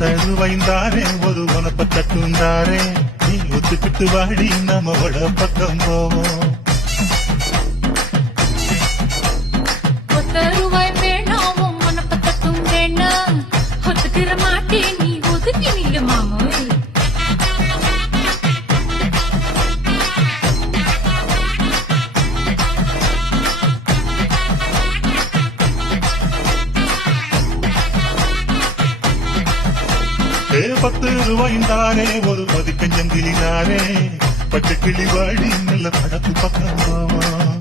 தருவைந்தாரே ஒரு உனப்ப தட்டுந்தாரே நீ ஒத்துக்கிட்டு வாடி நம்ம வட பக்கம் போவோம். ரூபாய் வேணாவும் உனப்ப தட்டும் வேணாம் ஒத்துக்கிற மாட்டேன் நீ ஒதுக்கி நில்லு மாமோய். ரூபாய்ந்தாரே ஒரு மதிக்கஞ்சம் கிளினாரே பச்சை கிளி வாடி நல்ல படத்து பக்கம் போவோம்.